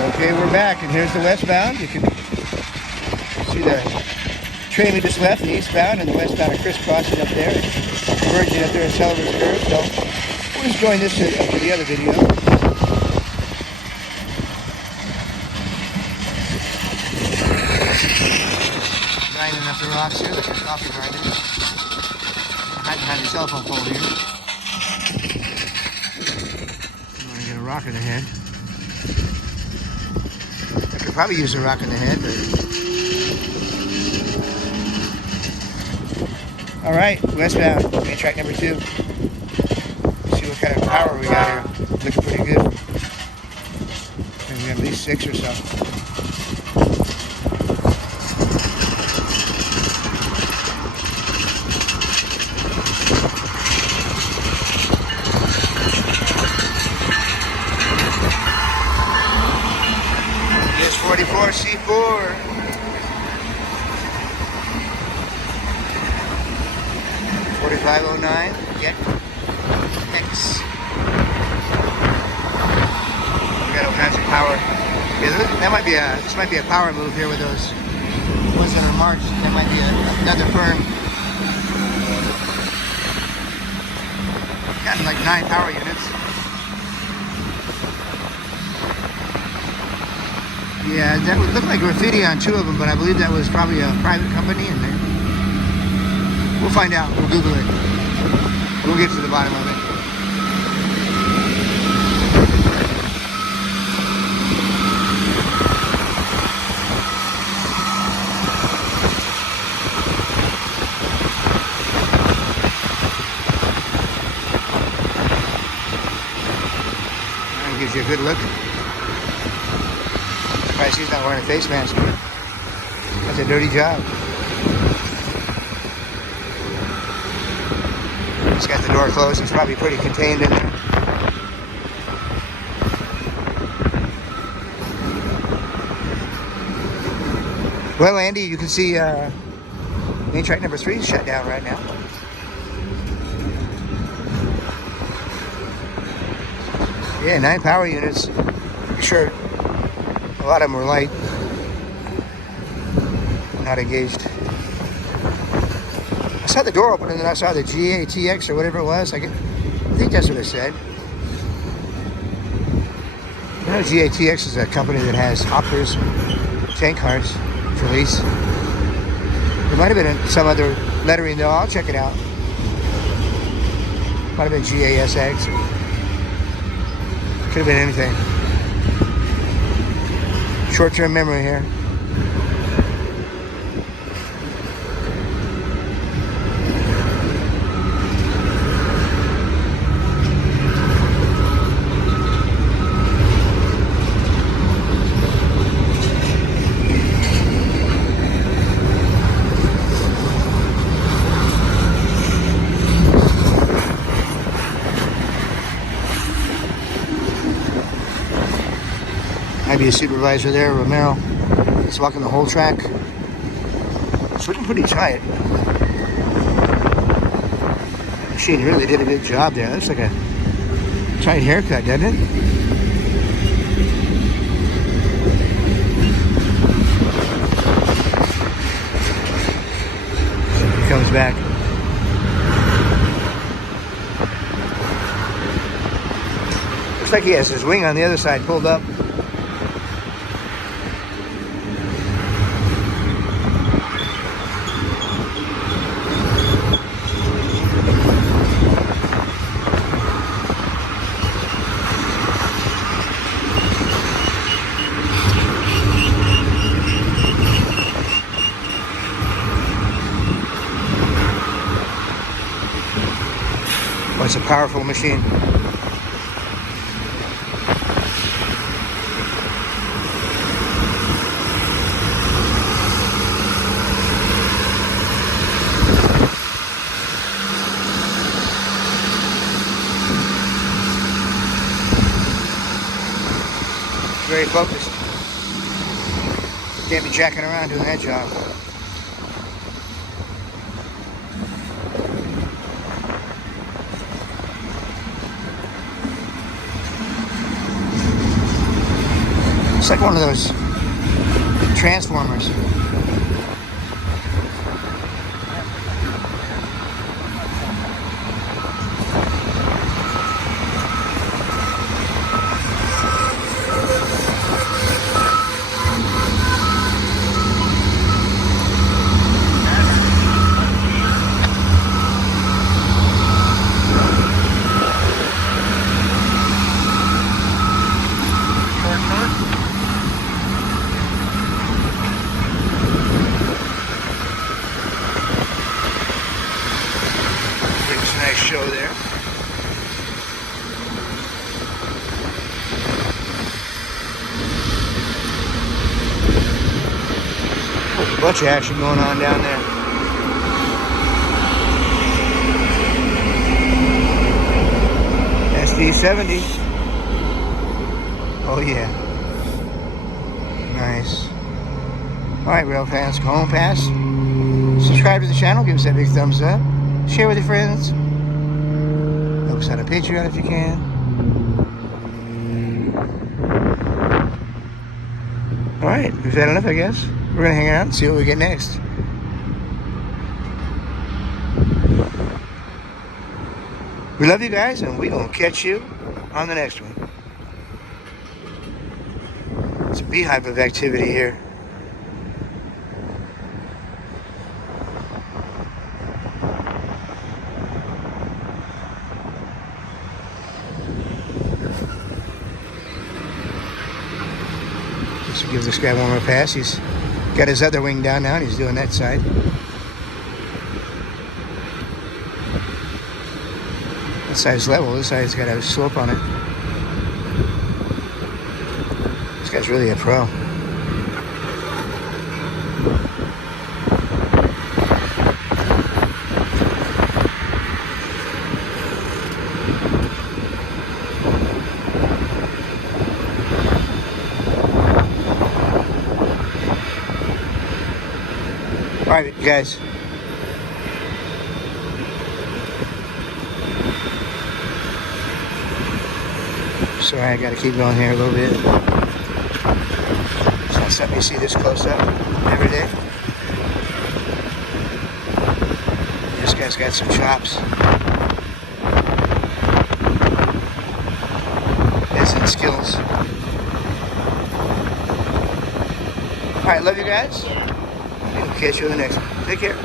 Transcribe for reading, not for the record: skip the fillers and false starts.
Okay, we're back, and here's the westbound. You can see the train we just left, the eastbound, and the westbound are crisscrossing up there, converging up there at Sullivan's Curve. So we'll just join this up to the other video. Grinding up the rocks here, like a coffee grinder. Hide behind the cell phone pole here. You want to get a rock in the head. I could probably use a rock in the head, but... Alright, westbound, main track number 2. See what kind of power we got here. Looks pretty good. And we have at least 6 or so. C4. 4509, GESX. We got all kinds of power. Yeah, this might be a power move here with those ones that are marked. That might be another firm. Got like 9 power units. Yeah, that would look like graffiti on 2 of them, but I believe that was probably a private company in there. We'll find out. We'll Google it. We'll get to the bottom of it. That gives you a good look. He's not wearing a face mask. That's a dirty job. He's got the door closed. He's probably pretty contained in there. Well, Andy, you can see main track number 3 is shut down right now. Yeah, 9 power units. Pretty sure. A lot of them were light, not engaged. I saw the door open and then I saw the GESX or whatever it was. I think that's what it said. You know, GESX is a company that has hoppers, tank cars for lease. There might have been some other lettering though. I'll check it out. Might have been GESX. Could have been anything. Short-term memory here. Might be a supervisor there, Romero. He's walking the whole track. It's looking pretty tight. The machine really did a good job there. Looks like a tight haircut, doesn't it? He comes back. Looks like he has his wing on the other side pulled up. Oh, it's a powerful machine. Very focused. Can't be jacking around doing that job. It's like one of those transformers. Nice show there. There's a bunch of action going on down there. SD70. Oh yeah. Nice. Alright, rail fans, Cajon Pass. Subscribe to the channel, give us that big thumbs up. Share with your friends. Help us out on Patreon if you can. Alright, we've had enough, I guess. We're going to hang out and see what we get next. We love you guys, and we're going to catch you on the next one. It's a beehive of activity here. Just give this guy one more pass. He's got his other wing down now, and he's doing that side. That side's level. This side's got a slope on it. This guy's really a pro. Alright, you guys. Sorry, I gotta keep going here a little bit. It's not something you see this close up every day. This guy's got some chops. Has some skills. Alright, love you guys. We'll catch you in the next one. Take care.